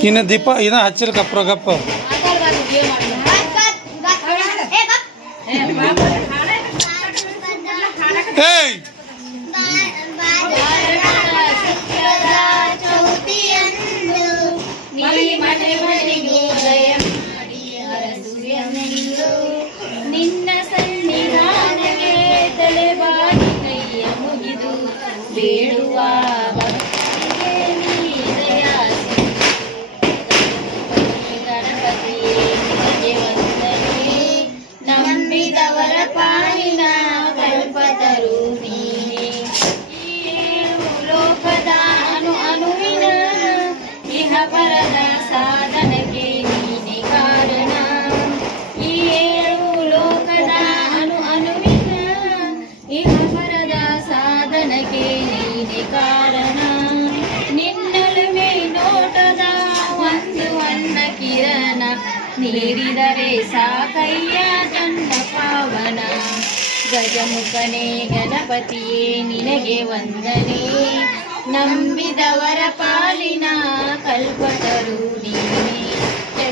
ಇನ್ನ ದೀಪ ಇನ್ನ ಹಚ್ಚಿರ ಗಪ್ಪ ಗಪ್ಪ ಏಯ್ ನಿನ್ನ ಸನ್ನಿಧಾನಕ್ಕೆ ತಲೆಬಾಗಿ ಕೈಯ ಮುಗಿದು ಬೇಡುವ ಭಕ್ತಿಗೆ ನೀ ದಯಾಸಿ ಗಣಪತಿಯೇ ನಿನಗೆ ವಂದನೆ ನಂಬಿದವರ ಪಾಲಿನ ಕಲ್ಪತರು ನೀನೇ ಈ ಏಳು ಲೋಕದ ಅಣುವಿನ ಇಹ ಪರದ ಸಾಧನಕ್ಕೆ ನೀನೆ ಕಾರಣ ಈ ಏಳು ಲೋಕದ ಅಣುವಿನ ಇಹ ಪರದ ಸಾಧನಕ್ಕೆ ನೀನೆ ಕಾರಣ ನಿನ್ನೊಲುಮೆ ನೋಟದ ಒಂದು ಅನ್ನ ಕಿರಣ ನೀಡಿದರೆ ಸಾಕಯ್ಯ ಚಂಡ ಪಾವನ ಗಜಮುಖನೇ ಗಣಪತಿಯೇ ನಿನಗೆ ವಂದನೆ ನಂಬಿದವರ ಪಾಲಿನ ಕಲ್ಪತರು ನೀನೇ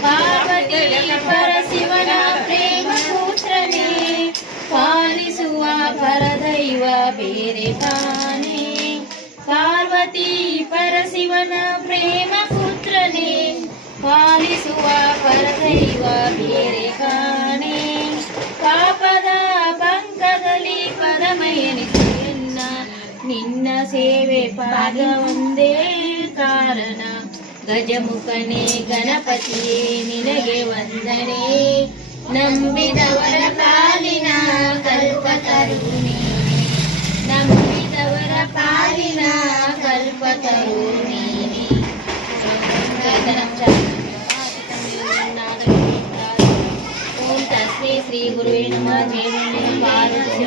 ಪಾರ್ವತಿ ಪರಶಿವನ ಪ್ರೇಮ ಪುತ್ರನೇ ಪಾಲಿಸುವ ಪರದೈವ ಬೇರೆ ತಾನೇ ಪಾರ್ವತಿ ಪರಶಿವನ ಪ್ರೇಮ ಪುತ್ರನೇ ಪಾಲಿಸುವ ಪರದೈವ ಬೇರೆ ಕಾಣೆ ಪಾಪದ ಪಂಕದಲ್ಲಿ ಪರಮಯನಿಸೆನ್ನ ನಿನ್ನ ಸೇವೆ ಪಾದ ಒಂದೇ ಕಾರಣ ಗಜಮುಖನೇ ಗಣಪತಿಯೇ ನಿನಗೆ ವಂದನೆ ನಂಬಿದವರ ಪಾಲಿನ ಕಲ್ಪತರು ನೀನೆ ನಂಬಿದವರ ಪಾಲಿನ ಕಲ್ಪತರು ನೀನೆ ಓಂ ತಸ್ಮೈ ಶ್ರೀ ಗುರುವೇ ನಮಃ ಜಯ ಪಾರ್ವತಿ